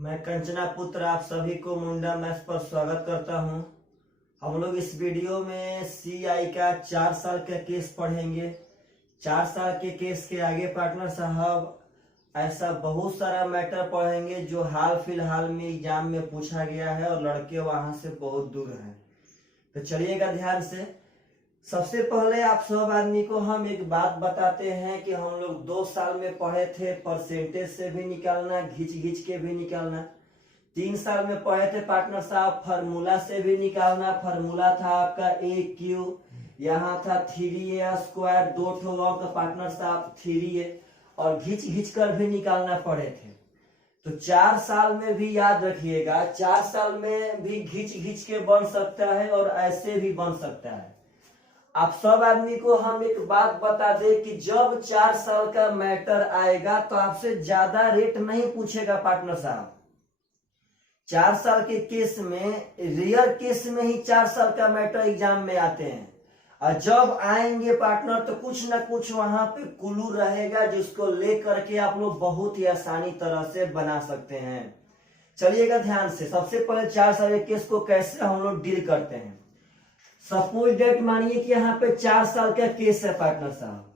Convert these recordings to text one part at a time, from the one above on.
मैं कंचना पुत्र आप सभी को मुंडा मैथ्स पर स्वागत करता हूं। हम लोग इस वीडियो में CI का 4 साल का केस पढ़ेंगे। 4 साल के केस के आगे पार्टनर साहब ऐसा बहुत सारा मैटर पढ़ेंगे जो हाल फिलहाल में एग्जाम में पूछा गया है और लड़के वहां से बहुत दूर हैं। तो चलिएगा ध्यान से। सबसे पहले आप सब आदमी को हम एक बात बताते हैं कि हम लोग 2 साल में पढ़े थे परसेंटेज से भी निकालना, घिंच घिंच के भी निकालना। 3 साल में पढ़े थे पार्टनर साहब फार्मूला से भी निकालना। फार्मूला था आपका AQ, यहाँ था 3A स्क्वायर, 2 ठो का पार्टनर साहब 3A, और घिंच घिंच कर भी निकालना पड़े थे। तो 4 साल में भी याद रखिएगा, 4 साल में भी घिंच घिंच के बन सकता है और ऐसे भी बन सकता है। आप सब आदमी को हम एक बात बता दें कि जब 4 साल का मैटर आएगा तो आपसे ज्यादा रेट नहीं पूछेगा पार्टनर साहब। 4 साल के केस में, रियल केस में ही 4 साल का मैटर एग्जाम में आते हैं, और जब आएंगे पार्टनर तो कुछ ना कुछ वहां पे क्लू रहेगा जिसको लेकर के आप लोग बहुत ही आसानी तरह से बना सकते हैं। चलिएगा ध्यान से। सबसे पहले 4 साल के केस को कैसे हम लोग डील करते हैं। सपोज डेट मानिए कि यहाँ पे 4 साल का केस है पार्टनर साहब,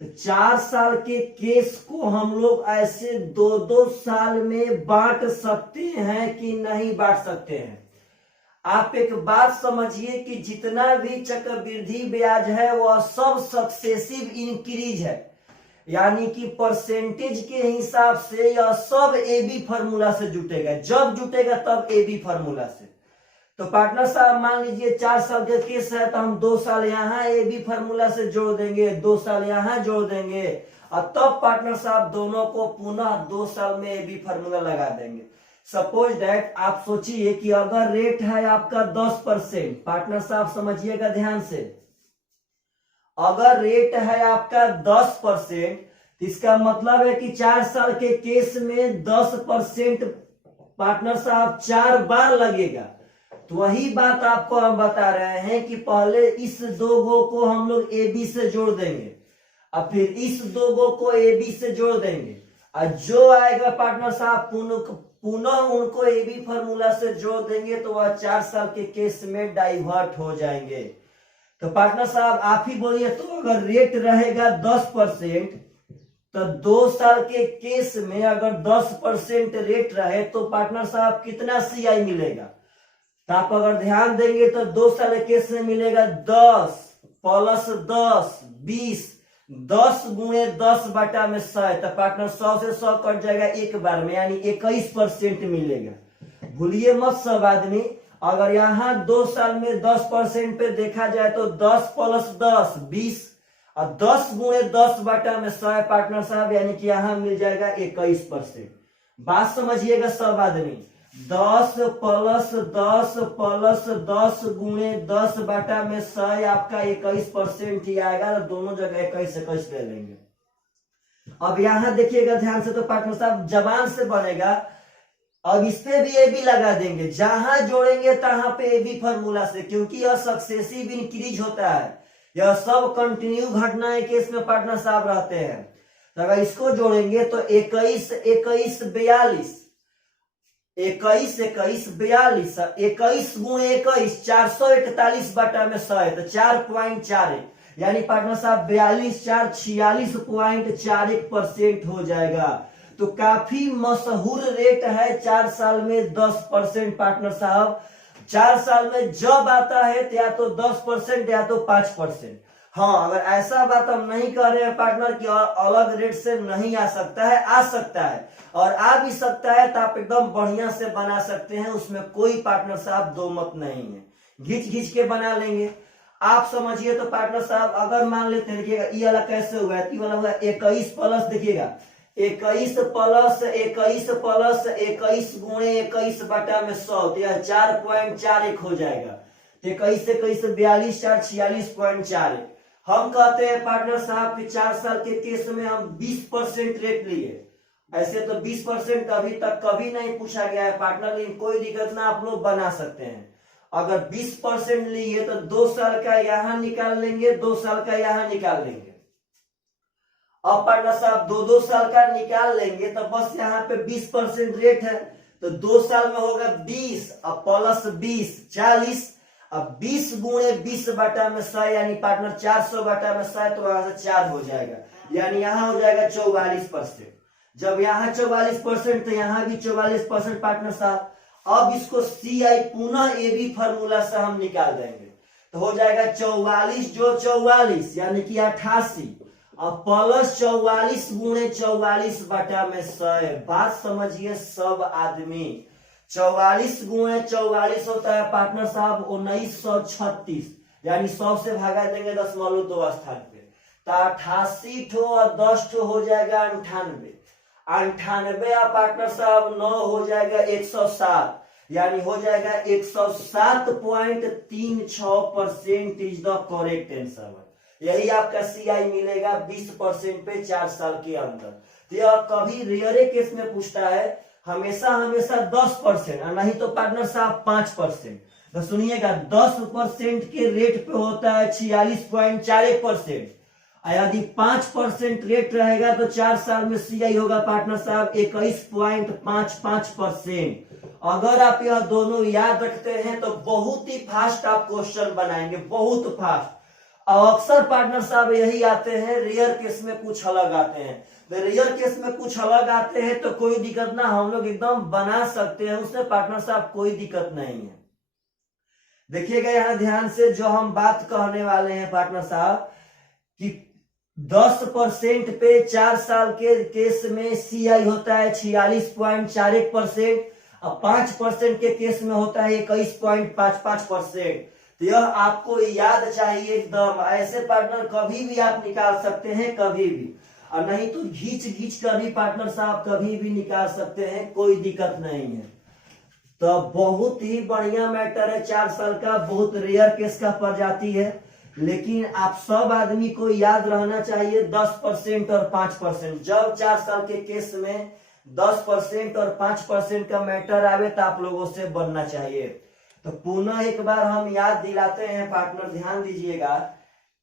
तो 4 साल के केस को हम लोग ऐसे 2-2 साल में बांट सकते हैं कि नहीं बांट सकते हैं। आप एक बात समझिए कि जितना भी चक्रवृद्धि ब्याज है वह सब सक्सेसिव इंक्रीज है, यानी कि परसेंटेज के हिसाब से यह सब AB फार्मूला से जुटेगा। जब जुटेगा तब AB फार्मूला से। तो पार्टनर साहब मान लीजिए 4 साल का केस है तो हम 2 साल यहाँ AB फार्मूला से जोड़ देंगे, 2 साल यहाँ जोड़ देंगे, और तब पार्टनर साहब दोनों को पुनः 2 साल में AB फार्मूला लगा देंगे। सपोज दैट आप सोचिए कि अगर रेट है आपका 10%, पार्टनर साहब समझिएगा ध्यान से, अगर रेट है आपका 10%, इसका मतलब है कि 4 साल के केस में 10% पार्टनर साहब 4 बार लगेगा। तो वही बात आपको हम बता रहे हैं कि पहले इस 2 को हम लोग AB से जोड़ देंगे, और फिर इस 2 को AB से जोड़ देंगे, और जो आएगा पार्टनर साहब पुनः उनको AB फार्मूला से जोड़ देंगे, तो वह 4 साल के केस में डाइवर्ट हो जाएंगे। तो पार्टनर साहब आप ही बोलिए, तो अगर रेट रहेगा 10%, तो 2 साल के केस में अगर 10% रेट रहे तो पार्टनर साहब कितना CI मिलेगा। तो आप अगर ध्यान देंगे तो 2 साल के केस में मिलेगा 10 प्लस 10 20, 10 गुणे 10 बटा में 100, तो पार्टनर 100 से 100 कट जाएगा एक बार में, यानी 21% मिलेगा। भूलिए मत सब आदमी, अगर यहाँ 2 साल में 10% पे देखा जाए तो 10 प्लस 10 20, और 10 गुणे 10 बटा में 100 पार्टनर साहब, यानी कि यहाँ मिल जाएगा 21%। बात समझिएगा सब आदमी, 10 प्लस 10 प्लस 10 गुणे 10 बटा में 100 आपका 21% ही आएगा, तो दोनों जगह 21 ले लेंगे। अब यहां देखिएगा ध्यान से, तो पार्टनर साहब जबान से बनेगा। अब इस पे भी AB लगा देंगे, जहां जोड़ेंगे तहां पे AB फार्मूला से, क्योंकि यह सक्सेसिव इंक्रीज होता है, यह सब कंटिन्यू घटनाएं केस में पार्टनर साहब रहते हैं। तो अगर इसको जोड़ेंगे तो 21 21 42, 21 21 42, 21 गुणे 21 441 बटा में 100, तो 4.41, यानी पार्टनर साहब 42 4 46.41% हो जाएगा। तो काफी मशहूर रेट है 4 साल में 10% पार्टनर साहब। 4 साल में जब आता है या तो 10% या तो 5%। हाँ, अगर ऐसा बात हम नहीं कर रहे हैं पार्टनर की अलग रेट से नहीं आ सकता है, आ सकता है, और आ भी सकता है, तो आप एकदम बढ़िया से बना सकते हैं, उसमें कोई पार्टनर साहब दो मत नहीं है, घिंच घिंच के बना लेंगे। आप समझिए तो पार्टनर साहब अगर मान लेते हैं, देखिएगा ये वाला कैसे हुआ है, ये वाला हुआ 21 प्लस, देखिएगा 21 प्लस 21 प्लस 21 गुणे 21 बटा में 100, तो यह 4.41 हो जाएगा। 21 21 42 4 46.41। हम कहते हैं पार्टनर साहब कि 4 साल के केस में हम 20% रेट लिए। ऐसे तो 20% अभी तक कभी नहीं पूछा गया है पार्टनर, लेकिन कोई दिक्कत ना, आप लोग बना सकते हैं। अगर 20% लिए तो 2 साल का यहां निकाल लेंगे, 2 साल का यहां निकाल लेंगे। अब पार्टनर साहब 2-2 साल का निकाल लेंगे तो बस यहाँ पे 20% रेट है, तो 2 साल में होगा 20 अब प्लस 20 40। अब 20 गुणे 20 बटा में 100 यानी पार्टनर 400 बटा में 100, तो वहां से 4 हो जाएगा, यानी यहाँ हो जाएगा 44%। जब यहाँ 44% तो यहाँ भी 44% पार्टनर साहब। अब इसको CI पुनः AB फार्मूला से हम निकाल देंगे, तो हो जाएगा 44 जो 44 यानी कि 88, अब प्लस 44 गुणे 44 बटा में 100। बात समझिए सब आदमी, 44 गुणे 44 होता है पार्टनर साहब 1936, यानी 100 से भागा देंगे 0.2 स्थान पे, तो 88 ठो और 10 ठो हो जाएगा 98। 98 और पार्टनर साहब 9 हो जाएगा 107, यानी हो जाएगा 107.36% इज द करेक्ट आंसर। यही आपका CI मिलेगा 20% पे 4 साल के अंदर। तो यह कभी रेयरे केस में पूछता है, हमेशा 10% और नहीं तो पार्टनर साहब 5%। तो सुनिएगा 10% के रेट पे होता है 46.41%, और यदि 5% रेट रहेगा तो 4 साल में CI होगा पार्टनर साहब 21.55%। अगर आप यह दोनों याद रखते हैं तो बहुत ही फास्ट आप क्वेश्चन बनाएंगे, बहुत फास्ट। और अक्सर पार्टनर साहब यही आते हैं, रेयर केस में कुछ अलग आते हैं। तो रेयर केस में कुछ अलग आते हैं तो कोई दिक्कत ना, हम लोग एकदम बना सकते हैं, उसमें पार्टनर साहब कोई दिक्कत नहीं है। देखिएगा यहाँ ध्यान से, जो हम बात कहने वाले हैं पार्टनर साहब कि 10% पे 4 साल के केस में CI होता है 46.41%, और 5% के केस में होता है 21.55%। तो यह आपको याद चाहिए एकदम। ऐसे पार्टनर कभी भी आप निकाल सकते हैं, कभी भी, और नहीं तो घींच कर भी पार्टनर साहब कभी भी निकाल सकते हैं, कोई दिक्कत नहीं है। तो बहुत ही बढ़िया मैटर है 4 साल का, बहुत रेयर केस का प्रजाति है, लेकिन आप सब आदमी को याद रहना चाहिए 10% और 5%। जब 4 साल के केस में 10% और 5% का मैटर आवे तो आप लोगों से बनना चाहिए। तो पुनः एक बार हम याद दिलाते हैं पार्टनर, ध्यान दीजिएगा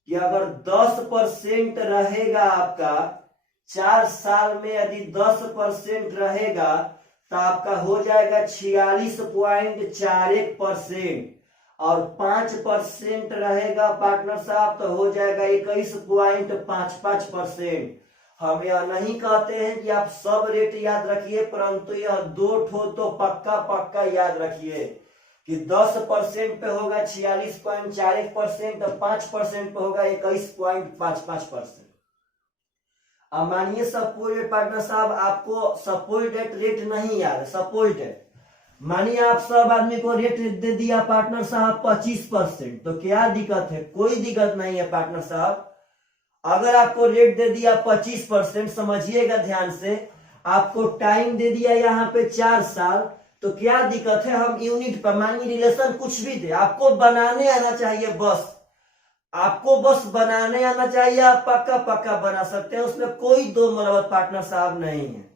कि अगर 10% रहेगा आपका 4 साल में, यदि 10% रहेगा तो आपका हो जाएगा 46.41%, और 5% रहेगा पार्टनर साहब तो हो जाएगा 21.55%। हम यह नहीं कहते हैं कि आप सब रेट याद रखिए, परंतु यह 2 ठो तो पक्का याद रखिए कि 10% पे होगा 46.41% और 5% पे होगा 21.55%। अब मानिए सपोज पार्टनर साहब आपको सपोज रेट नहीं याद है, सपोज मानिए आप सब आदमी को रेट दे दिया पार्टनर साहब 25%, तो क्या दिक्कत है? कोई दिक्कत नहीं है पार्टनर साहब। अगर आपको रेट दे दिया 25%, समझिएगा ध्यान से, आपको टाइम दे दिया यहाँ पे 4 साल, तो क्या दिक्कत है? हम यूनिट पर मानिए रिलेशन कुछ भी थे, आपको बनाने आना चाहिए, बस आपको बस बनाने आना चाहिए, आप पक्का बना सकते हैं, उसमें कोई दो मरवत पार्टनर साहब नहीं है।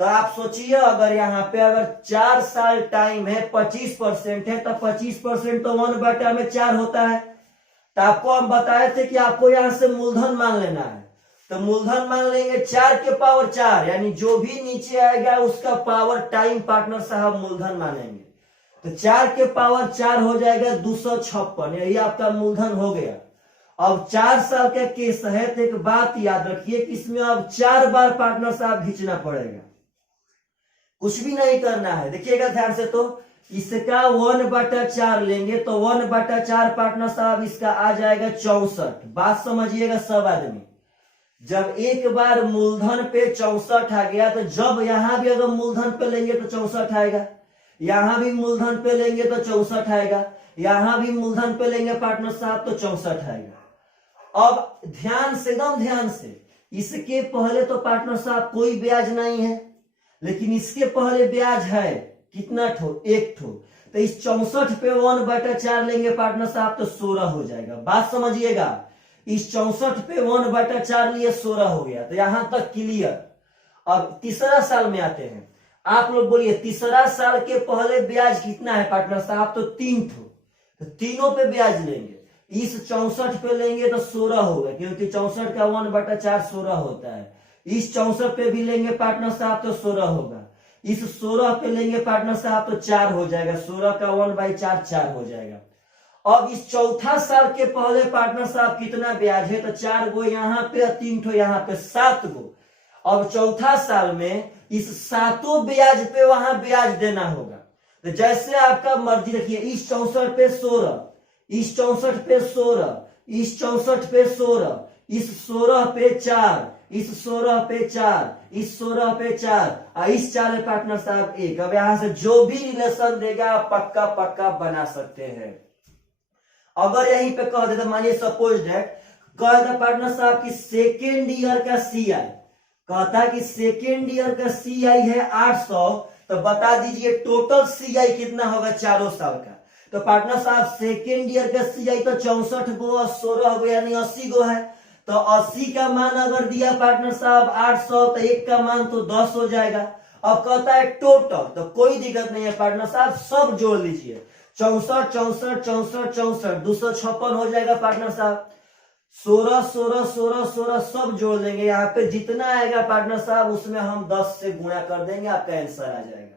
तो आप सोचिए अगर यहाँ पे अगर 4 साल टाइम है 25% है, तो 25% तो 1/4 होता है। तो आपको हम बताए थे कि आपको यहाँ से मूलधन मान लेना है, तो मूलधन मान लेंगे 4 के पावर 4, यानी जो भी नीचे आएगा उसका पावर टाइम पार्टनर साहब मूलधन मानेंगे। तो 4 के पावर 4 हो जाएगा 256, यही आपका मूलधन हो गया। अब 4 साल का केस है, तो एक बात याद रखिए कि इसमें अब 4 बार पार्टनर साहब खींचना पड़ेगा, कुछ भी नहीं करना है। देखिएगा ध्यान से, तो इसका 1/4 लेंगे तो 1/4 पार्टनर साहब इसका आ जाएगा 64। बात समझिएगा सब आदमी, जब एक बार मूलधन पे 64 आ गया, तो जब यहां भी अगर मूलधन पे लेंगे तो 64 आएगा, यहां भी मूलधन पे लेंगे तो 64 आएगा, यहां भी मूलधन पे लेंगे पार्टनर साहब तो 64 आएगा। अब ध्यान से, एकदम ध्यान से, इसके पहले तो पार्टनर साहब कोई ब्याज नहीं है, लेकिन इसके पहले ब्याज है कितना ठो? 1 ठो। तो इस 64 पे 1/4 लेंगे पार्टनर साहब तो 16 हो जाएगा। बात समझिएगा, इस 64 पे 1/4 लिए 16 हो गया। तो यहां तक क्लियर। अब तीसरा साल में आते हैं, आप लोग बोलिए तीसरा साल के पहले ब्याज कितना है पार्टनर साहब? तो 3 ठो, तो तीनों पे ब्याज लेंगे। इस 64 पे लेंगे तो 16 होगा, क्योंकि 64 का 1/4 16 होता है। इस 64 पे भी लेंगे पार्टनर साहब तो 16 होगा। इस 16 पे लेंगे पार्टनर साहब तो 4 हो जाएगा, 16 का 1/4 4 हो जाएगा। अब इस चौथा साल के पहले पार्टनर साहब कितना ब्याज है, तो 4 गो यहाँ पे और 3 ठो यहाँ पे, 7 गो। अब चौथा साल में इस 7 ब्याज पे वहां ब्याज देना होगा। तो जैसे आपका मर्जी रखिए, इस 64 पे 16, इस 64 पे 16, इस 64 पे 16, इस 16 पे 4, इस 16 पे 4, इस 16 पे 4 और इस 4 पार्टनर साहब 1। अब यहां से जो भी रिलेशन देगा आप पक्का पक्का बना सकते हैं। अगर यहीं पे कह देता, मानिए सपोज डेट कह देता पार्टनर साहब की सेकेंड ईयर का सीआई, कहता कि सेकेंड ईयर का सीआई है 800, तो बता दीजिए टोटल सीआई कितना होगा चारों साल का। तो पार्टनर साहब सेकेंड ईयर का सीआई तो 64 गो और 16 गो यानी 80 गो है। तो 80 का मान अगर दिया पार्टनर साहब 800, तो 1 का मान तो 10 हो जाएगा। अब कहता है टोटल, तो कोई दिक्कत नहीं है पार्टनर साहब, सब जोड़ लीजिए, 64 64 64 64 256 हो जाएगा पार्टनर साहब। 16 16 16 16 सब जोड़ लेंगे, यहाँ पे जितना आएगा पार्टनर साहब उसमें हम 10 से गुणा कर देंगे, आपका आंसर आ जाएगा।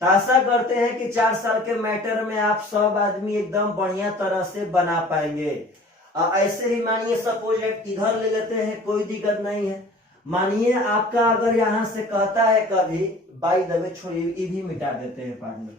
तो आशा करते हैं कि 4 साल के मैटर में आप सब आदमी एकदम बढ़िया तरह से बना पाएंगे। ऐसे ही मानिए सपोज इधर ले लेते हैं, कोई दिक्कत नहीं है। मानिए आपका अगर यहां से कहता है कभी, बाय द वे छोड़िए ये भी मिटा देते हैं पार्टनर,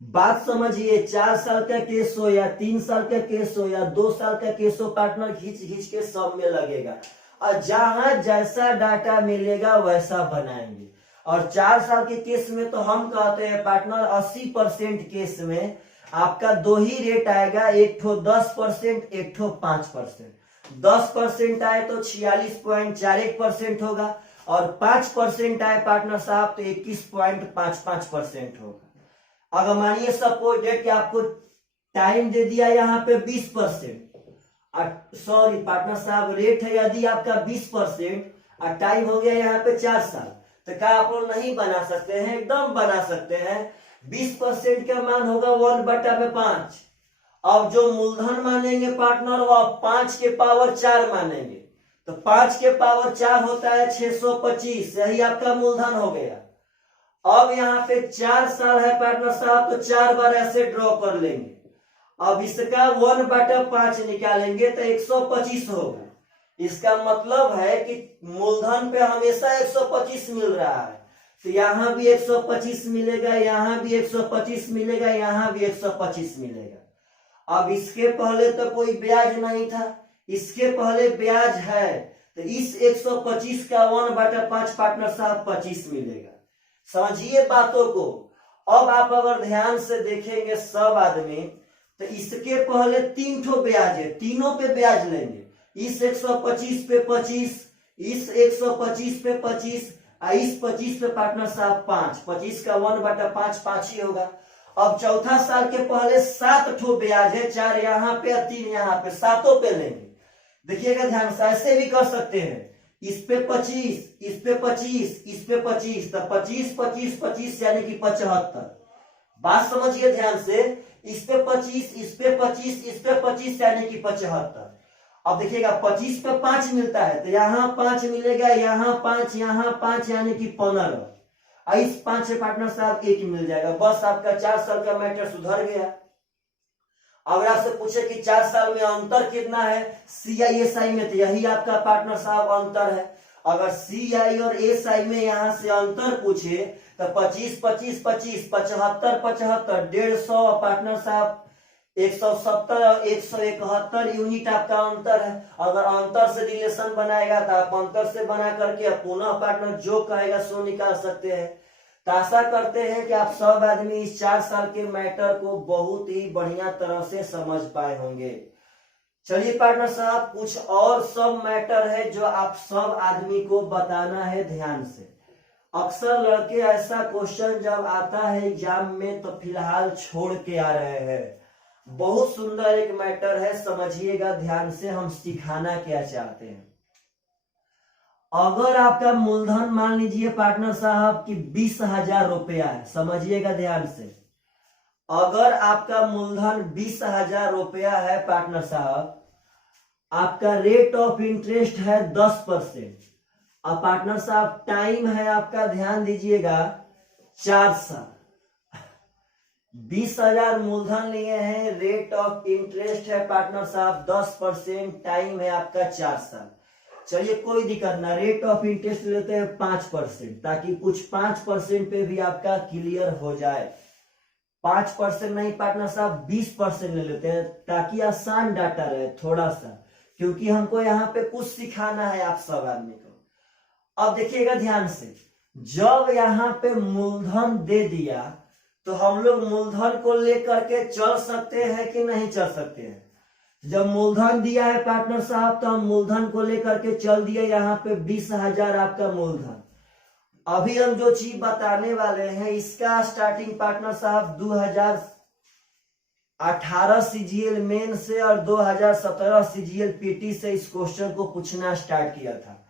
बात समझिए, 4 साल का केस हो या 3 साल का केस हो या 2 साल का केस हो, पार्टनर घींच घींच के सब में लगेगा और जहां जैसा डाटा मिलेगा वैसा बनाएंगे। और 4 साल के केस में तो हम कहते हैं पार्टनर 80% केस में आपका 2 ही रेट आएगा, एक ठो 10%, एक ठो 5%। 10% आए तो 46.41% होगा और 5% आए पार्टनर साहब तो 21.55% होगा। अगर मानिए सपोज डेट कि आपको टाइम दे दिया यहाँ पे 20%, सॉरी पार्टनर साहब रेट है यदि आपका 20% और टाइम हो गया यहाँ पे 4 साल, तो क्या आप लोग नहीं बना सकते हैं? एकदम बना सकते हैं। 20% का मान होगा 1/5। अब जो मूलधन मानेंगे पार्टनर वो 5 के पावर 4 मानेंगे, तो 5 के पावर 4 होता है 625, यही आपका मूलधन हो गया। अब यहाँ पे 4 साल है पार्टनर साहब, तो 4 बार ऐसे ड्रॉ कर लेंगे। अब इसका 1/5 निकालेंगे तो 125 होगा। इसका मतलब है कि मूलधन पे हमेशा 125 मिल रहा है, तो यहाँ भी 125 मिलेगा, यहाँ भी 125 मिलेगा, यहाँ भी 125 मिलेगा। अब इसके पहले तो कोई ब्याज नहीं था, इसके पहले ब्याज है, तो इस 125 का 1/5 पार्टनर साहब 25 मिलेगा। समझिए बातों को। अब आप अगर ध्यान से देखेंगे सब आदमी, तो इसके पहले 3 ठो ब्याज है, तीनों पे ब्याज लेंगे। इस 125 पे 25, इस 125 पे 25, इस 25 पे पार्टनर साहब 5, 25 का 1/5 5 ही होगा। अब चौथा साल के पहले 7 ठो ब्याज है, 4 यहाँ पे और 3 यहाँ पे, 7 पे लेंगे। देखिएगा ध्यान से, ऐसे भी कर सकते हैं, इस पे 25, इस पे 25, इस पे 25, तो 25 25 25 यानी कि 75। बात समझिए ध्यान से, इस पे 25, इस पे 25, इस पे 25 यानी कि 75। अब देखिएगा 25 पे 5 मिलता है, तो यहाँ 5 मिलेगा, यहाँ 5, यहाँ 5 यानी कि 15। इस 5 से पार्टनर साहब 1 मिल जाएगा। बस आपका 4 साल का मैटर सुधर गया। अगर आपसे पूछे कि 4 साल में अंतर कितना है CI/SI में, तो यही आपका पार्टनर साहब अंतर है। अगर CI और SI में यहां से अंतर पूछे तो 25 25 25 75 75 150 पार्टनर साहब 170 और 171 यूनिट आपका अंतर है। अगर अंतर से रिलेशन बनाएगा तो आप अंतर से बना करके पुनः पार्टनर जो कहेगा सो निकाल सकते हैं। तो आशा करते हैं कि आप सब आदमी इस 4 साल के मैटर को बहुत ही बढ़िया तरह से समझ पाए होंगे। चलिए पार्टनर साहब, कुछ और सब मैटर है जो आप सब आदमी को बताना है ध्यान से। अक्सर लड़के ऐसा क्वेश्चन जब आता है एग्जाम में तो फिलहाल छोड़ के आ रहे हैं। बहुत सुंदर एक मैटर है, समझिएगा ध्यान से, हम सिखाना क्या चाहते हैं। अगर आपका मूलधन मान लीजिए पार्टनर साहब की 20,000 रुपया है, समझिएगा ध्यान से, अगर आपका मूलधन 20,000 रुपया है पार्टनर साहब, आपका रेट ऑफ इंटरेस्ट है 10%, अब पार्टनर साहब टाइम है आपका, ध्यान दीजिएगा, 4 साल। 20,000 मूलधन लिए हैं, रेट ऑफ इंटरेस्ट है पार्टनर साहब 10%, टाइम है आपका 4 साल। चलिए कोई दिक्कत ना, रेट ऑफ इंटरेस्ट लेते हैं 5%, ताकि कुछ 5% पे भी आपका क्लियर हो जाए। 5% नहीं पार्टनर साहब 20% ले लेते हैं, ताकि आसान डाटा रहे थोड़ा सा, क्योंकि हमको यहाँ पे कुछ सिखाना है आप सब आदमी को। अब देखिएगा ध्यान से, जब यहाँ पे मूलधन दे दिया तो हम लोग मूलधन को लेकर के चल सकते हैं कि नहीं चल सकते हैं। जब मूलधन दिया है पार्टनर साहब तो हम मूलधन को लेकर के चल दिए, यहाँ पे 20,000 आपका मूलधन। अभी हम जो चीज बताने वाले हैं इसका स्टार्टिंग पार्टनर साहब 2018 सीजीएल मेन से और 2017 सीजीएल पीटी से इस क्वेश्चन को पूछना स्टार्ट किया था,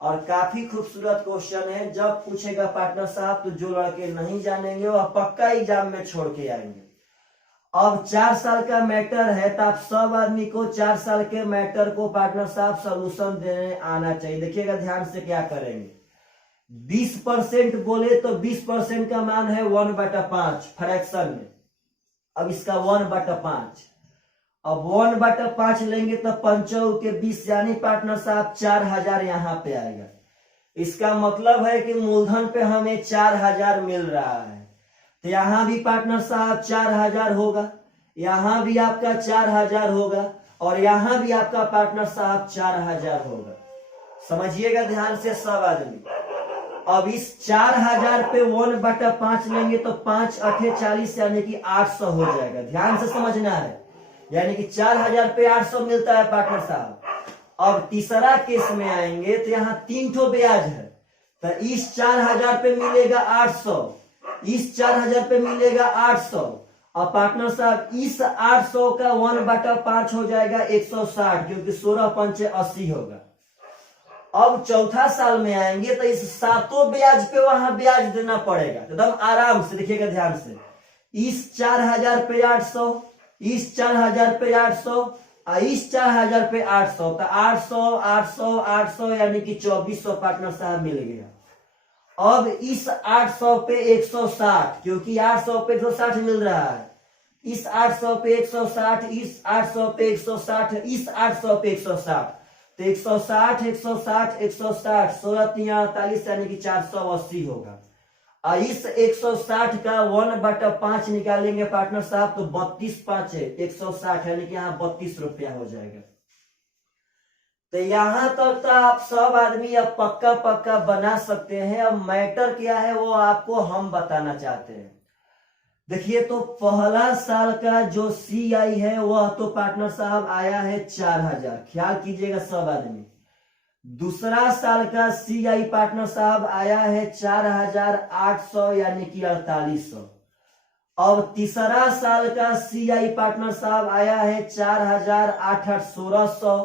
और काफी खूबसूरत क्वेश्चन है। जब पूछेगा पार्टनर साहब तो जो लड़के नहीं जानेंगे वह पक्का एग्जाम में छोड़ के आएंगे। अब 4 साल का मैटर है तो आप सब आदमी को 4 साल के मैटर को पार्टनर साहब सोल्यूशन देने आना चाहिए। देखिएगा ध्यान से क्या करेंगे। 20% बोले तो 20% का मान है 1/5 फ्रैक्शन में। अब इसका 1/5, अब 1/5 लेंगे तो 5 के 20 यानी पार्टनर साहब 4,000 यहाँ पे आएगा। इसका मतलब है कि मूलधन पे हमें 4,000 मिल रहा है, तो यहाँ भी पार्टनर साहब 4,000 होगा, यहाँ भी आपका 4,000 होगा, और यहाँ भी आपका पार्टनर साहब 4,000 होगा। समझिएगा ध्यान से सब आदमी। अब इस 4,000 पे 1/5 लेंगे तो 5 8 40 यानी कि 800 हो जाएगा। ध्यान से समझना है, यानी कि 4,000 पे 800 मिलता है पार्टनर साहब। अब तीसरा केस में आएंगे तो यहाँ 3 ठो ब्याज है, तो इस 4,000 पे मिलेगा 800, इस 4,000 पे मिलेगा 800, और पार्टनर साहब इस 800 का 1/5 हो जाएगा 160, क्योंकि 16 पंचे 80 होगा। अब चौथा साल में आएंगे तो इस 7 ब्याज पे वहां ब्याज देना पड़ेगा, एकदम आराम से। देखिएगा ध्यान से, इस 4,000 पे 800, इस 4,000 पे 800 और इस 4,000 पे 800, तो 800 800 800 यानी कि 2400 पार्टनर साहब मिल गया। अब इस 800 पे 160, क्योंकि 800 पे 160 मिल रहा है, इस 800 पे 160, इस 800 पे 160, इस 800 पे 160, तो 160 160 160 16 43 यानी कि 480 होगा। और इस 160 का 1/5 निकालेंगे पार्टनर साहब तो 32 5 है 160, यानी कि यहाँ 32 रुपया हो जाएगा। तो यहाँ तक तो आप सब आदमी अब पक्का पक्का बना सकते हैं। अब मैटर क्या है वो आपको हम बताना चाहते हैं। देखिए, तो पहला साल का जो CI है वह तो पार्टनर साहब आया है 4,000, ख्याल कीजिएगा सब आदमी। दूसरा साल का CI पार्टनर साहब आया है 4,800 यानी कि 4,800। अब तीसरा साल का CI पार्टनर साहब आया है 4,800 1600,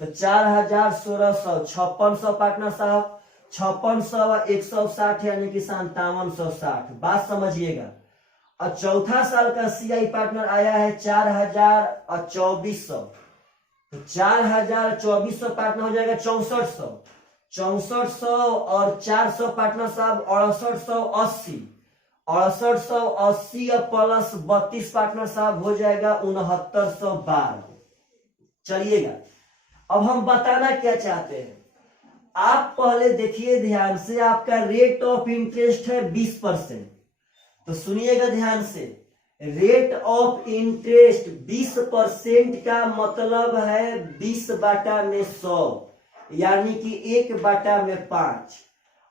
तो 4,1600 5600 पार्टनर साहब, 5600 160 यानी कि 5760। बात समझिएगा। और चौथा साल का CI पार्टनर आया है 4,024, तो 4,024 पार्टनर हो जाएगा 6400, 6400 और 400 पार्टनर साहब 6880, 6880 प्लस 32 पार्टनर साहब हो जाएगा 6912। चलिएगा, अब हम बताना क्या चाहते हैं। आप पहले देखिए ध्यान से, आपका रेट ऑफ इंटरेस्ट है 20%, तो सुनिएगा ध्यान से, रेट ऑफ इंटरेस्ट 20% का मतलब है 20/100 यानी कि 1/5।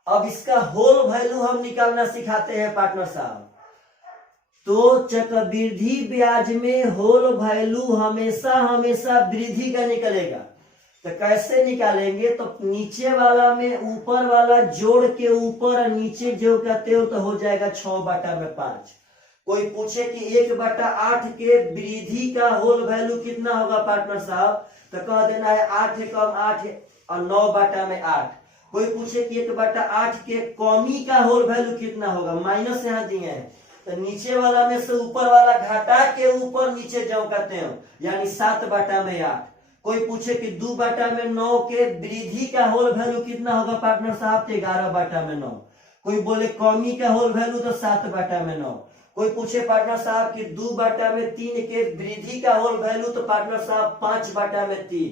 अब इसका होल वैल्यू हम निकालना सिखाते हैं पार्टनर साहब। तो चक्रवृद्धि ब्याज में होल वैल्यू हमेशा हमेशा वृद्धि का निकलेगा। तो कैसे निकालेंगे, तो नीचे वाला में ऊपर वाला जोड़ के ऊपर और नीचे जो कहते हो तो हो जाएगा 6/5। कोई पूछे कि 1/8 के वृद्धि का होल वैल्यू कितना होगा पार्टनर साहब, तो कह देना है 8 कम 8 और 9/8। कोई पूछे कि 1/8 के कमी का होल वैल्यू कितना होगा, माइनस यहाँ दिए हैं, तो नीचे वाला में से ऊपर वाला घटा के ऊपर नीचे जो कहते हो यानी 7/8। कोई पूछे कि 2/9 के वृद्धि का होल वैल्यू कितना होगा पार्टनर साहब, तो 11/9। कोई बोले कमी का होल वैल्यू तो 7/9। कोई पूछे पार्टनर साहब कि 2/3 के वृद्धि का होल वैल्यू तो पार्टनर साहब 5/3।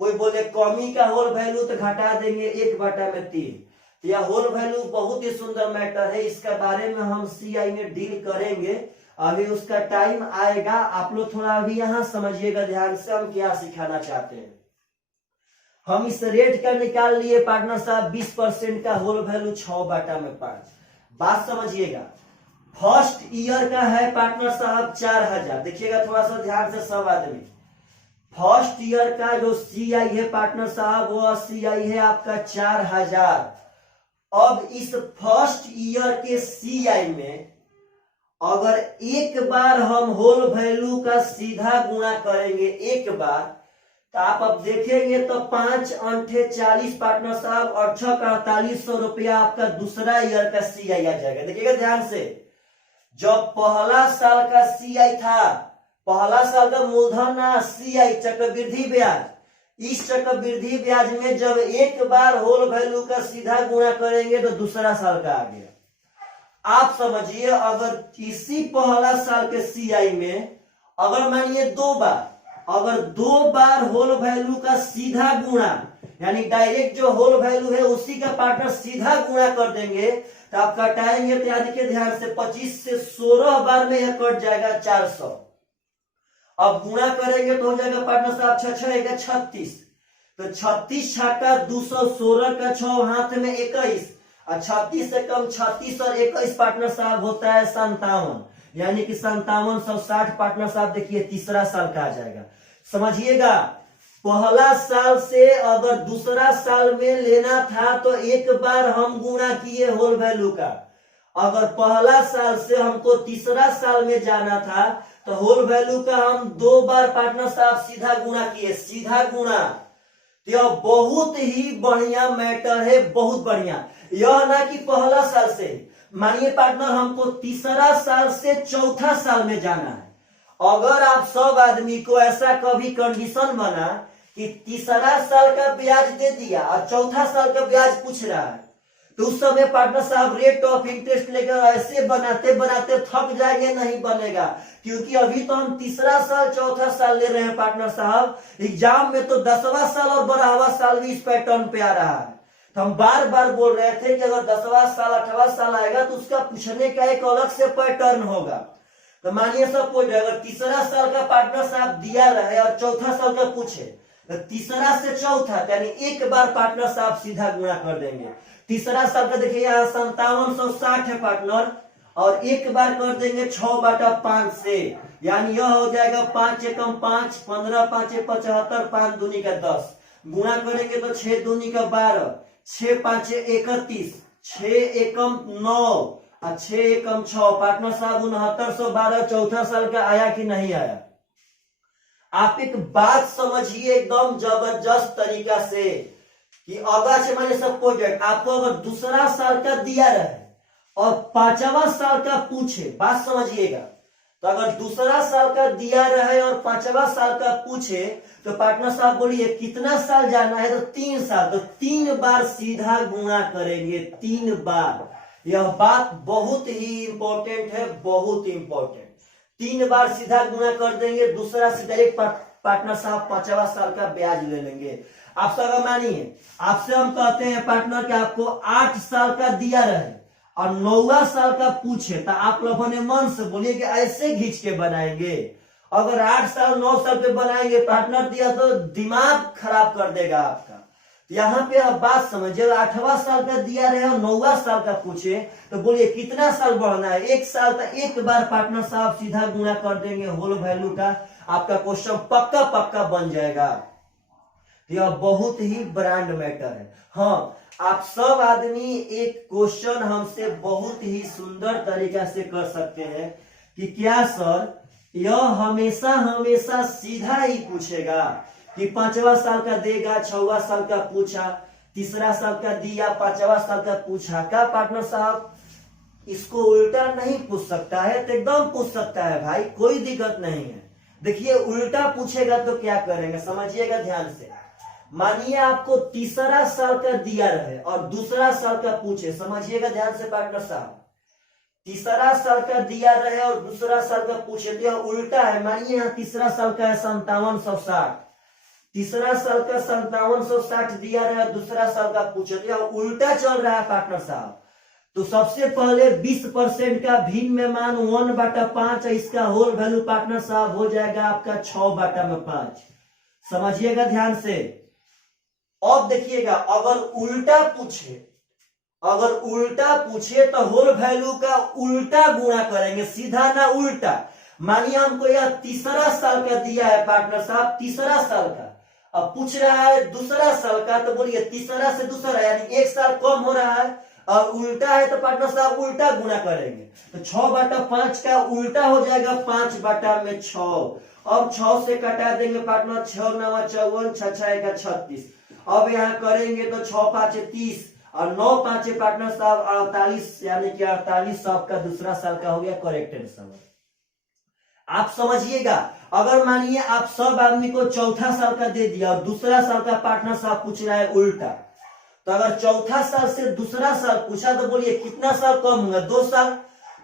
कोई बोले कमी का होल वैल्यू तो घटा देंगे 1/3। यह होल वैल्यू बहुत ही सुंदर मैटर है, इसके बारे में हम सीआई में डील करेंगे, अभी उसका टाइम आएगा। आप लोग थोड़ा अभी यहाँ समझिएगा ध्यान से हम क्या सिखाना चाहते हैं। हम इस रेट का निकाल लिए पार्टनर साहब 20% का होल वैल्यू 6/5। बात समझिएगा, फर्स्ट ईयर का है पार्टनर साहब 4000। देखिएगा थोड़ा सा ध्यान से सब आदमी, फर्स्ट ईयर का जो सीआई है पार्टनर साहब वो सीआई है आपका 4000। अब इस फर्स्ट ईयर के सीआई में अगर एक बार हम होल वैल्यू का सीधा गुणा करेंगे एक बार, तो आप अब देखेंगे तो 5 × 40 पार्टनर साहब और 6 का 4800 रुपया आपका दूसरा ईयर का सीआई आ जाएगा। देखिएगा ध्यान से, जब पहला साल का सीआई था, पहला साल का मूलधन ना सीआई चक्रवृद्धि ब्याज, इस चक्रवृद्धि ब्याज में जब एक बार होल वैल्यू का सीधा गुणा करेंगे तो दूसरा साल का आ गया। आप समझिए, अगर इसी पहला साल के सीआई में अगर मानिए 2 बार, अगर 2 बार होल वैल्यू का सीधा गुणा, यानी डायरेक्ट जो होल वैल्यू है उसी का पार्टनर सीधा गुणा कर देंगे, तो आप कटाएंगे तो याद रखिए ध्यान से 25 से 16 बार में यह कट जाएगा 400। अब गुणा करेंगे तो हो जाएगा पार्टनर साहब 6×6 = 36। तो 36 छक्का 216 का 6 हाथ में 21, और 36 से कम 36 और 21 पार्टनर साहब होता है 57, यानी कि 5760 पार्टनर साहब देखिए तीसरा साल का आ जाएगा। समझिएगा, पहला साल से अगर दूसरा साल में लेना था तो एक बार हम गुणा किए होल वैल्यू का, अगर पहला साल से हमको तीसरा साल में जाना था तो होल वैल्यू का हम 2 बार पार्टनर साहब सीधा गुणा किए, सीधा गुणा। यह बहुत ही बढ़िया मैटर है, बहुत बढ़िया। यह ना कि पहला साल से, मानिए पार्टनर हमको तीसरा साल से चौथा साल में जाना है, अगर आप सब आदमी को ऐसा कभी कंडीशन बना कि तीसरा साल का ब्याज दे दिया और चौथा साल का ब्याज पूछ रहा है, तो उस समय पार्टनर साहब रेट ऑफ इंटरेस्ट लेकर ऐसे बनाते बनाते थक जाएंगे, नहीं बनेगा। क्योंकि अभी तो हम तीसरा साल चौथा साल ले रहे हैं पार्टनर साहब, एग्जाम में तो 10वां साल और 12वां साल भी इस पैटर्न पे आ रहा है। तो हम बार बार बोल रहे थे कि अगर 10वां साल 8वां साल आएगा तो उसका पूछने का एक अलग से पैटर्न होगा। तो मानिए सब कोई अगर तीसरा साल का पार्टनर साहब दिया रहे और चौथा साल का पूछे, तो तीसरा से चौथा यानी एक बार पार्टनर साहब सीधा गुणा कर देंगे। तीसरा साल का देखिए यहाँ 5760 है पार्टनर, और एक बार कर देंगे 6/5 से, यानी यह हो जाएगा 5 × 5 15, 5 × 75, 5 दूनी का 10, गुणा करेंगे तो 6 दूनी का 12, 6 × 5 = 31, 6 एकम 9 और 6 एकम 6 पार्टनर साहब 6912 चौथा साल का आया कि नहीं आया। आप एक बात समझिए एकदम जबरदस्त तरीका से कि अगर से मैंने सब प्रोजेक्ट आपको अगर दूसरा साल का दिया रहे और 5वां साल का पूछे, बात समझिएगा, तो अगर दूसरा साल का दिया रहे और 5वां साल का पूछे तो पार्टनर साहब बोलिए कितना साल जाना है, तो 3 साल, तो 3 बार सीधा गुणा करेंगे, 3 बार। यह बात बहुत ही इंपॉर्टेंट है, बहुत इंपॉर्टेंट। 3 बार सीधा गुणा कर देंगे, दूसरा से डायरेक्ट पार्टनर साहब 5वां साल का ब्याज ले लेंगे। आपसे अगर मानिए आपसे हम कहते हैं पार्टनर कि आपको 8 साल का दिया रहे और 9वां साल का पूछे, तो आप लोगों ने मन से बोलिए कि ऐसे खींच के बनाएंगे। अगर 8 साल 9 साल पे बनाएंगे, पार्टनर दिया तो दिमाग खराब कर देगा आपका। यहाँ पे आप बात समझिए, 8वां साल का दिया रहे और 9वां साल का पूछे तो बोलिए कितना साल बढ़ना है, 1 साल, तो एक बार पार्टनर साहब सीधा गुणा कर देंगे होल वैल्यू का, आपका क्वेश्चन पक्का पक्का बन जाएगा। यह बहुत ही ब्रांड मैटर है। हाँ, आप सब आदमी एक क्वेश्चन हमसे बहुत ही सुंदर तरीका से कर सकते हैं कि क्या सर यह हमेशा हमेशा सीधा ही पूछेगा कि 5वां साल का देगा, 6वां साल का पूछा, तीसरा साल का दिया, 5वां साल का पूछा, क्या पार्टनर साहब इसको उल्टा नहीं पूछ सकता है? तो एकदम पूछ सकता है भाई, कोई दिक्कत नहीं है। देखिए उल्टा पूछेगा तो क्या करेंगे, समझिएगा ध्यान से। मानिए आपको तीसरा साल का दिया रहे और दूसरा साल का पूछे, समझिएगा ध्यान से पार्टनर साहब। तीसरा साल का दिया रहे और दूसरा साल का पूछे तो यह उल्टा है। मानिए यहाँ तीसरा साल का है 5760, तीसरा साल का 5760 दिया रहा है, दूसरा साल का पूछे तो यह उल्टा चल रहा है पार्टनर साहब। तो सबसे पहले 20% का भिन्न में मान 1/5 है, इसका होल वैल्यू पार्टनर साहब हो जाएगा आपका 6/5। समझिएगा ध्यान से। अब देखिएगा अगर उल्टा पूछे तो होल वैल्यू का उल्टा गुणा करेंगे, सीधा ना उल्टा। मानिए हमको यह तीसरा साल का दिया है पार्टनर साहब, तीसरा साल का, अब पूछ रहा है दूसरा साल का, तो बोलिए तीसरा से दूसरा यानी 1 साल कम हो रहा है, और उल्टा है तो पार्टनर साहब उल्टा गुना करेंगे, तो 6/5 का उल्टा हो जाएगा 5/6। अब 6 से कटा देंगे पार्टनर, 6 9 54, 6 6 36। अब यहाँ करेंगे तो 6 5 30 और 9 5 पार्टनर साहब 48, यानी कि 48 आपका दूसरा साल का हो गया करेक्ट आंसर। आप समझिएगा, अगर मानिए आप सब आदमी को चौथा साल का दे दिया और दूसरा साल का पार्टनर साहब पूछ रहा है उल्टा, तो अगर चौथा साल से दूसरा साल पूछा तो बोलिए कितना साल कम होगा, 2 साल।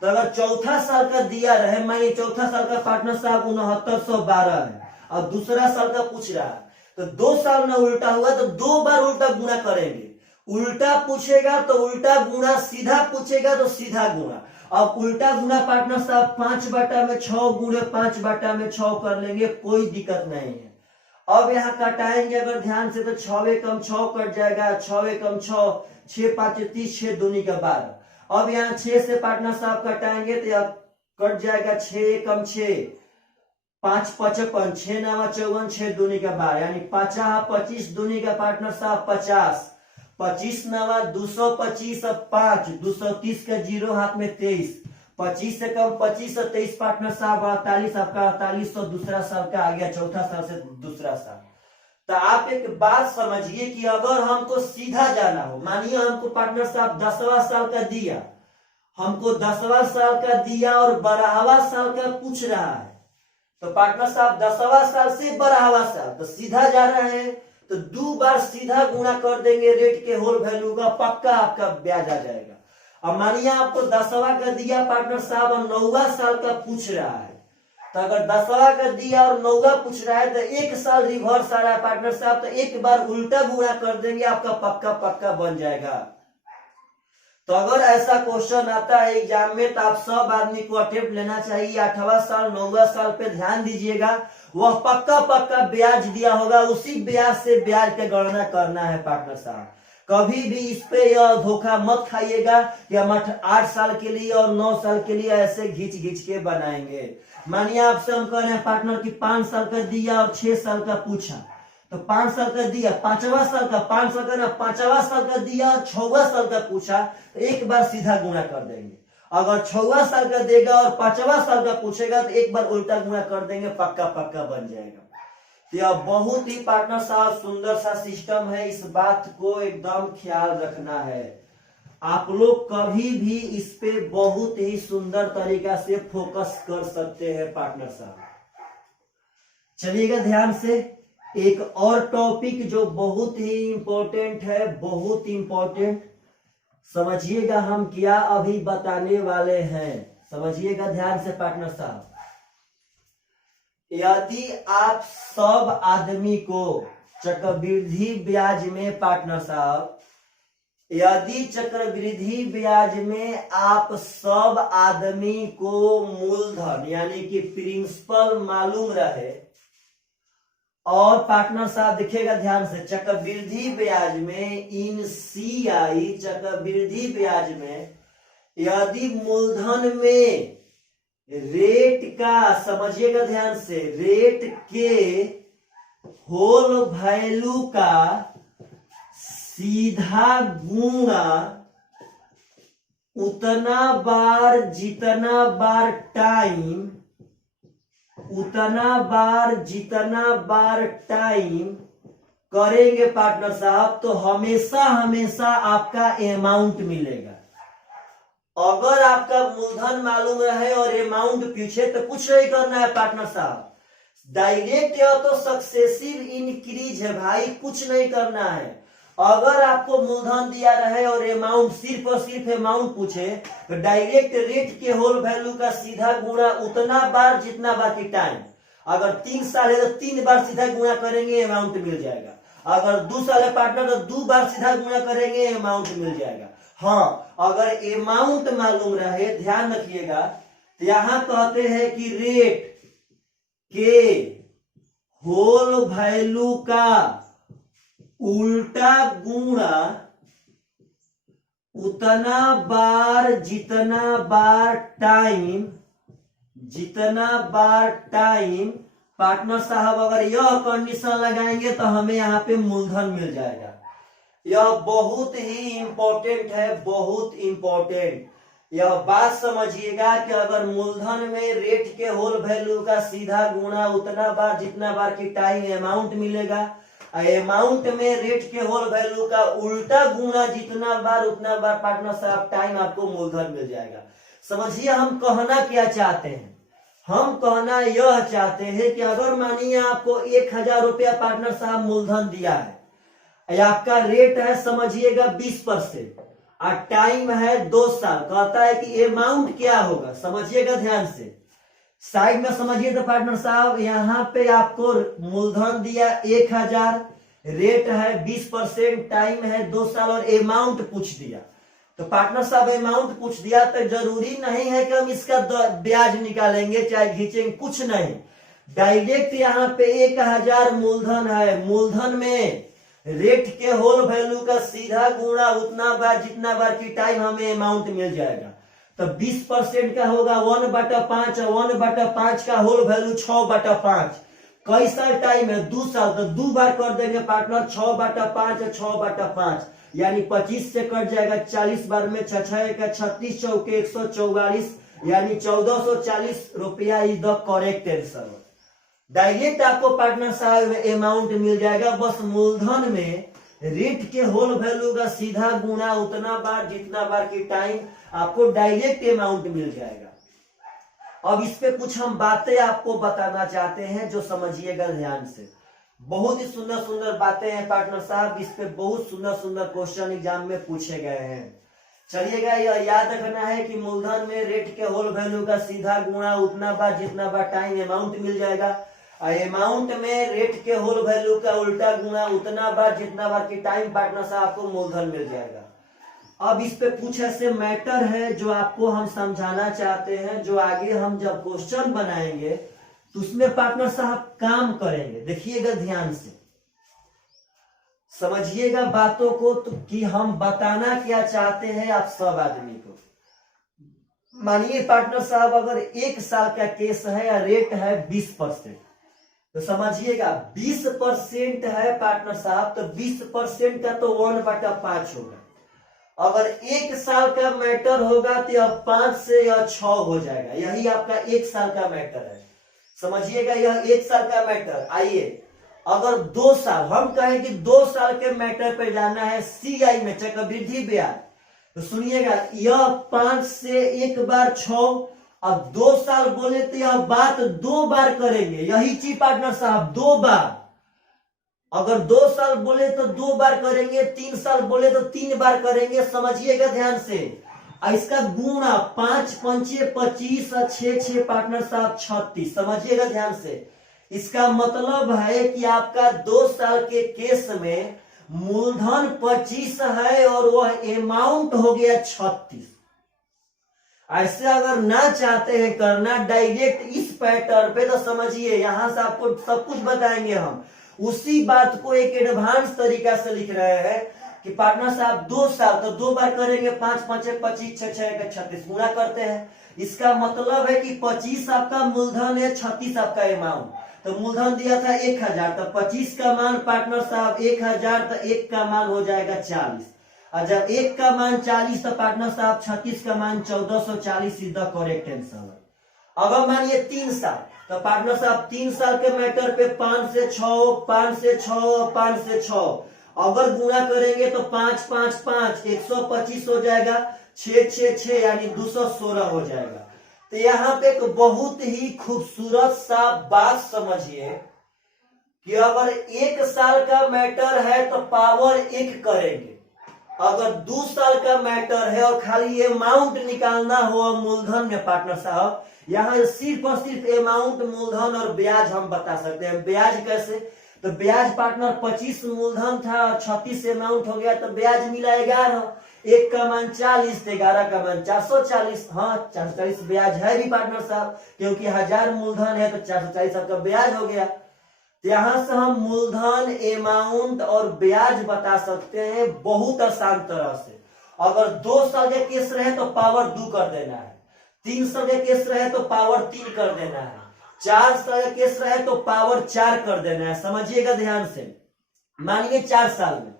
तो अगर चौथा साल का दिया रहे, मानिए चौथा साल का पार्टनर साहब 6912 है और दूसरा साल का पूछ रहा है, तो 2 साल में उल्टा हुआ तो 2 बार उल्टा गुना करेंगे। उल्टा पूछेगा तो उल्टा गुना, सीधा पूछेगा तो सीधा गुना। अब उल्टा गुना पार्टनर साहब 5/6 गुणे 5/6 कर लेंगे, कोई दिक्कत नहीं है। अब यहाँ कटाएंगे अगर ध्यान से तो 6 कम 6 कट जाएगा, 6 कम 6, 6 5 30, 6 दूनी का 12। अब यहाँ 6 से पार्टनर साहब कटाएंगे तो यह कट जाएगा 6 कम 6, 5 55, 6 9 54, 6 दूनी का 12, यानी 50 25 दूनी का पार्टनर साहब 50, 25 9 225 और 5 230 का 0 हाथ में 23, 25 से कम 25 और 23 पार्टनर साहब 48, आपका 4800 दूसरा साल का आ गया, चौथा साल से दूसरा साल। तो आप एक बात समझिए कि अगर हमको सीधा जाना हो, मानिए हमको पार्टनर साहब 10वां साल का दिया, हमको 10वां साल का दिया और 12वां साल का पूछ रहा है, तो पार्टनर साहब 10वां साल से 12वां साल, तो सीधा जा रहे हैं तो 2 बार सीधा गुणा कर देंगे रेट के होल वैल्यू का, पक्का आपका ब्याज आ जाएगा। अब मानिए आपको 10वां का दिया पार्टनर साहब और 9वां साल का पूछ रहा है, तो अगर 10वां का दिया और 9वां पूछ रहा है तो 1 साल रिवर्स आ रहा है पार्टनर साहब, तो 1 बार उल्टा गुणा कर देंगे, आपका पक्का पक्का बन जाएगा। तो अगर ऐसा क्वेश्चन आता है एग्जाम में तो आप सब आदमी को अटेम्प्ट लेना चाहिए। 8वां साल 9वां साल पे ध्यान दीजिएगा, वह पक्का पक्का ब्याज दिया होगा, उसी ब्याज से ब्याज की गणना करना है पार्टनर साहब। कभी भी इस पे यह धोखा मत खाइएगा कि हम 8 साल के लिए और 9 साल के लिए ऐसे घिच के बनाएंगे। मानिए आपसे हम कह रहे हैं पार्टनर की 5 साल का दिया और 6 साल का पूछा, तो 5 साल का दिया, 5वां साल का 5 साल का ना 5वां साल का दिया और 6वां साल का पूछा, तो 1 बार सीधा गुणा कर देंगे। अगर 6वां साल का देगा और 5वां साल का पूछेगा तो 1 बार उल्टा गुणा कर देंगे, पक्का पक्का बन जाएगा। तो यह बहुत ही पार्टनर साहब सुंदर सा सिस्टम है, इस बात को एकदम ख्याल रखना है। आप लोग कभी भी इस पे बहुत ही सुंदर तरीका से फोकस कर सकते हैं पार्टनर साहब। चलिएगा ध्यान से, एक और टॉपिक जो बहुत ही इंपॉर्टेंट है, बहुत इंपॉर्टेंट, समझिएगा हम क्या अभी बताने वाले हैं, समझिएगा ध्यान से पार्टनर साहब। यदि आप सब आदमी को चक्रवृद्धि ब्याज में पार्टनर साहब, यदि चक्रवृद्धि ब्याज में आप सब आदमी को मूलधन यानी कि प्रिंसिपल मालूम रहे, और पार्टनर साहब देखिएगा ध्यान से, चक्रवृद्धि ब्याज में इन CI चक्रवृद्धि ब्याज में यदि मूलधन में रेट का, समझिएगा ध्यान से, रेट के होल वैल्यू का सीधा गुणा उतना बार जितना बार टाइम, उतना बार जितना बार टाइम करेंगे पार्टनर साहब, तो हमेशा हमेशा आपका अमाउंट मिलेगा। अगर आपका मूलधन मालूम रहे और अमाउंट पूछे तो कुछ नहीं करना है पार्टनर साहब, डायरेक्ट या तो सक्सेसिव इंक्रीज है भाई, कुछ नहीं करना है। अगर आपको मूलधन दिया रहे और अमाउंट सिर्फ और सिर्फ अमाउंट पूछे तो डायरेक्ट रेट के होल वैल्यू का सीधा गुणा उतना बार जितना बाकी टाइम। अगर 3 साल है तो 3 बार सीधा गुणा करेंगे, अमाउंट मिल जाएगा। अगर 2 साल है पार्टनर तो 2 बार सीधा गुणा करेंगे, अमाउंट मिल जाएगा। हाँ, अगर अमाउंट मालूम रहे, ध्यान रखिएगा, तो यहां कहते हैं कि रेट के होल वैल्यू का उल्टा गुणा उतना बार जितना बार टाइम पार्टनर साहब अगर यह कंडीशन लगाएंगे तो हमें यहाँ पे मूलधन मिल जाएगा। यह बहुत ही इंपॉर्टेंट है, बहुत इंपॉर्टेंट। यह बात समझिएगा कि अगर मूलधन में रेट के होल वैल्यू का सीधा गुणा उतना बार जितना बार की टाइम अमाउंट मिलेगा, अमाउंट में रेट के होल वैल्यू का उल्टा गुणा जितना बार उतना बार पार्टनर साहब टाइम आपको मूलधन मिल जाएगा। समझिए हम कहना क्या चाहते हैं। हम कहना यह चाहते हैं कि अगर मानिए आपको 1000 रुपया पार्टनर साहब मूलधन दिया है, आपका रेट है समझिएगा 20% और टाइम है 2 साल, कहता है कि अमाउंट क्या होगा, समझिएगा ध्यान से, साइड में समझिए। तो पार्टनर साहब यहाँ पे आपको मूलधन दिया 1000, रेट है 20%, टाइम है 2 साल और अमाउंट पूछ दिया। तो पार्टनर साहब अमाउंट पूछ दिया तो जरूरी नहीं है कि हम इसका ब्याज निकालेंगे चाहे खींचेंगे, कुछ नहीं, डायरेक्ट यहाँ पे 1000 मूलधन है, मूलधन में रेट के होल वैल्यू का सीधा गुणा उतना बार जितना बार की टाइम हमें अमाउंट मिल जाएगा। तो 20% का होगा 1/5, 1/5 का होल वैल्यू 6/5। कई साल टाइम है, 2 साल, तो 2 बार कर देंगे पार्टनर, 6/5 और 6/5 यानी 25 से कट जाएगा 40 बार में, 6 का 36, चौके 144 यानी 1440 रुपया is the correct answer. Direct आपको पार्टनर साहब अमाउंट मिल जाएगा, बस मूलधन में रेट के होल वैल्यू का सीधा गुणा उतना बार जितना बार की टाइम आपको डायरेक्ट अमाउंट मिल जाएगा। अब इस पे कुछ हम बातें आपको बताना चाहते हैं जो समझिएगा ध्यान से। बहुत ही सुंदर सुंदर बातें हैं पार्टनर साहब, इस पे बहुत सुंदर सुंदर क्वेश्चन एग्जाम में पूछे गए हैं। चलिएगा, यह याद रखना है कि मूलधन में रेट के होल वैल्यू का सीधा गुणा उतना बार जितना बार टाइम अमाउंट मिल जाएगा, अमाउंट में रेट के होल वैल्यू का उल्टा गुणा उतना बार जितना बार की टाइम पार्टनर साहब आपको मूलधन मिल जाएगा। अब इस पे कुछ ऐसे मैटर है जो आपको हम समझाना चाहते हैं, जो आगे हम जब क्वेश्चन बनाएंगे तो उसमें पार्टनर साहब काम करेंगे। देखिएगा ध्यान से, समझिएगा बातों को, तो कि हम बताना क्या चाहते हैं आप सब आदमी को। मानिए पार्टनर साहब अगर 1 साल का केस है या रेट है 20%, तो समझिएगा 20% है पार्टनर साहब, तो 20% का तो 1/5 होगा। अगर 1 साल का मैटर होगा तो यह 5 से या 6 हो जाएगा, यही आपका 1 साल का मैटर है। समझिएगा यह 1 साल का मैटर। आइए अगर 2 साल, हम कहें कि 2 साल के मैटर पे जाना है CI में चक्रवृद्धि ब्याज, तो सुनिएगा यह 5 से 1 बार 6, अब 2 साल बोले तो यह बात 2 बार करेंगे, यही चीज पार्टनर साहब 2 बार। अगर 2 साल बोले तो 2 बार करेंगे, 3 साल बोले तो 3 बार करेंगे, समझिएगा ध्यान से। इसका गुणा 5 पंचे 25 और 6 पार्टनर साहब 36, समझिएगा ध्यान से। इसका मतलब है कि आपका 2 साल के केस में मूलधन 25 है और वह अमाउंट हो गया 36। ऐसे अगर ना चाहते हैं करना डायरेक्ट इस पैटर्न पे, तो समझिए यहां से आपको सब कुछ बताएंगे हम, उसी बात को एक एडवांस तरीका से लिख रहे हैं कि पार्टनर साहब 2 साल तो 2 बार करेंगे, 5 पंचे 25, 6 का 36 गुणा करते हैं। इसका मतलब है कि 25 आपका मूलधन है, 36 आपका अमाउंट। तो मूलधन दिया था 1000, तो 25 का मान पार्टनर साहब 1000, तो 1 का मान हो जाएगा 40, और जब 1 का मान 40 तो पार्टनर साहब 36 का मान 1440 इज द करेक्ट आंसर। अगर मानिए 3 साल, तो पार्टनर साहब 3 साल के मैटर पे 5 से 6, 5 से 6, 5 से 6, अगर गुणा करेंगे तो 5 5 5 125 हो जाएगा, 6 6 6 यानी 216 हो जाएगा। तो यहाँ पे एक बहुत ही खूबसूरत सा बात समझिए कि अगर 1 साल का मैटर है तो पावर 1 करेंगे, अगर 2 साल का मैटर है और खाली अमाउंट निकालना हो मूलधन में पार्टनर साहब, यहाँ सिर्फ और सिर्फ अमाउंट मूलधन और ब्याज हम बता सकते हैं। ब्याज कैसे? तो ब्याज पार्टनर 25 मूलधन था और 36 अमाउंट हो गया, तो ब्याज मिला 11, 1 का मान 40, 11 का मान 440। हाँ 440 ब्याज है भी पार्टनर साहब, क्योंकि 1000 मूलधन है तो 440 आपका ब्याज हो गया। तो यहां से हम मूलधन, अमाउंट और ब्याज बता सकते हैं बहुत आसान तरह से। अगर 2 साल के केस रहे तो पावर 2 कर देना है, 3 साल के केस रहे तो पावर 3 कर देना है, 4 साल के केस रहे तो पावर 4 कर देना है। समझिएगा ध्यान से। मानिए 4 साल में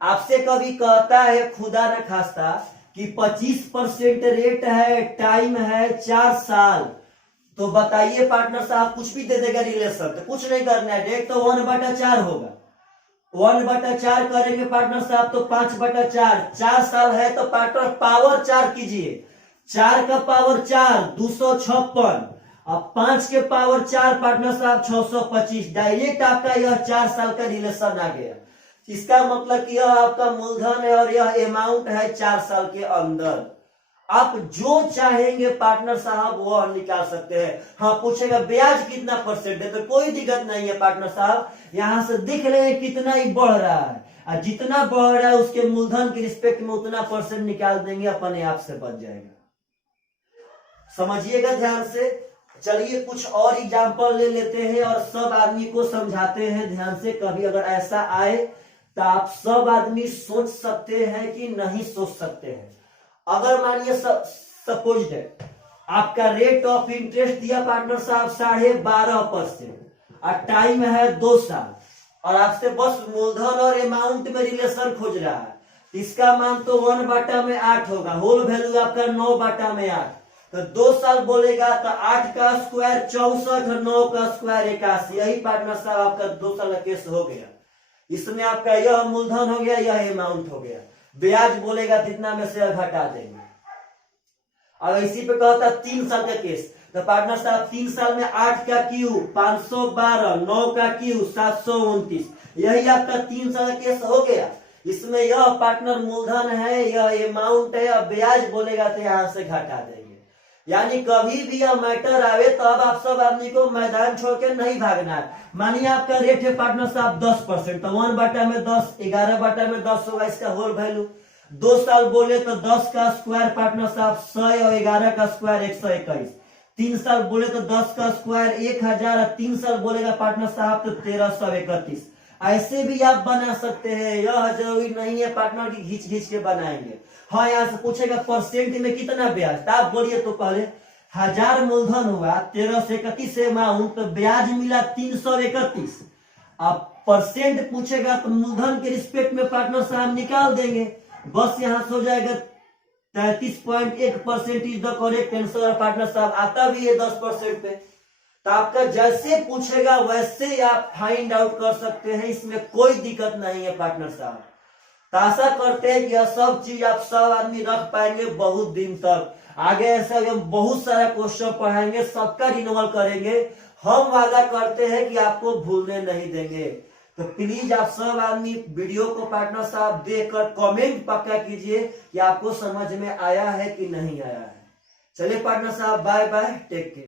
आपसे कभी कहता है खुदा न खास्ता कि 25% रेट है, टाइम है 4 साल, तो बताइए पार्टनर साहब कुछ भी दे देगा रिलेशन, तो कुछ नहीं करना है, डेट तो 1/4 होगा। 1/4 करेंगे पार्टनर साहब तो 5/4, 4 साल है तो पार्टनर पावर 4 कीजिए। 4 का पावर 4 256, अब 5 के पावर 4 पार्टनर साहब 625। डायरेक्ट आपका यह 4 साल का रिलेशन आ गया। इसका मतलब कि यह आपका मूलधन है और यह अमाउंट है 4 साल के अंदर। आप जो चाहेंगे पार्टनर साहब वो निकाल सकते हैं। हाँ पूछेगा ब्याज कितना परसेंट है, तो कोई दिक्कत नहीं है पार्टनर साहब, यहां से दिख रहे हैं कितना ही बढ़ रहा है, और जितना बढ़ रहा है उसके मूलधन के रिस्पेक्ट में उतना परसेंट निकाल देंगे, अपने आप से बच जाएगा। समझिएगा ध्यान से। चलिए कुछ और एग्जाम्पल ले लेते हैं और सब आदमी को समझाते हैं ध्यान से। कभी अगर ऐसा आए तो आप सब आदमी सोच सकते हैं कि नहीं सोच सकते हैं। अगर मानिए सपोज है आपका रेट ऑफ इंटरेस्ट दिया पार्टनर साहब 12.5% और टाइम है 2 साल, और आपसे बस मूलधन और अमाउंट में रिलेशन खोज रहा है, इसका मान तो 1/8 होगा, होल वैल्यू आपका 9/8। तो 2 साल बोलेगा तो 8 का स्क्वायर 64 और 9 का स्क्वायर 81। यही पार्टनर साहब आपका 2 साल का केस हो गया। इसमें आपका यह मूलधन हो गया, यह अमाउंट हो गया। ब्याज बोलेगा कितना में से घटा देंगे। अब इसी पे कहता 3 साल का केस, तो पार्टनर साहब 3 साल में 8 का क्यूब 512, 9 का क्यूब 729, यही आपका 3 साल का केस हो गया। इसमें यह पार्टनर मूलधन है, यह अमाउंट है, और ब्याज बोलेगा तो यहां से घटा देंगे। यानी कभी भी यह मैटर आवे तो अब आप सब आदमी को मैदान छोड़ के नहीं भागना है। मानिए आपका रेट है पार्टनर साहब 10%, तो 1/10 11/10 होगा इसका होल वैल्यू। 2 साल बोले तो 10 का स्क्वायर पार्टनर साहब 100 और 11 का स्क्वायर 121। 3 साल बोले तो 10 का स्क्वायर 1000 और 3 साल बोलेगा पार्टनर साहब तो 1331। ऐसे भी आप बना सकते हैं, यह जरूरी नहीं है पार्टनर की घींच घींच के बनाएंगे। हाँ यहाँ से पूछेगा परसेंट में कितना ब्याज, तो आप बोलिए तो पहले 1000 मूलधन हुआ 1331 अमाउंट, तो ब्याज मिला 331। अब परसेंट पूछेगा तो मूलधन के रिस्पेक्ट में पार्टनर साहब निकाल देंगे, बस यहाँ से हो जाएगा 33.1% is the correct answer. Partner साहब आता भी है 10% पे, तो आपका जैसे पूछेगा वैसे आप फाइंड आउट कर सकते हैं, इसमें कोई दिक्कत नहीं है पार्टनर साहब। तो आशा करते हैं कि यह सब चीज आप सब आदमी रख पाएंगे बहुत दिन तक। आगे ऐसे हम बहुत सारा क्वेश्चन पढ़ाएंगे, सबका रिन्यूअल करेंगे, हम वादा करते हैं कि आपको भूलने नहीं देंगे। तो प्लीज आप सब आदमी वीडियो को पार्टनर साहब देखकर कमेंट पक्का कीजिए कि आपको समझ में आया है कि नहीं आया है। चलिए पार्टनर साहब बाय बाय, टेक केयर।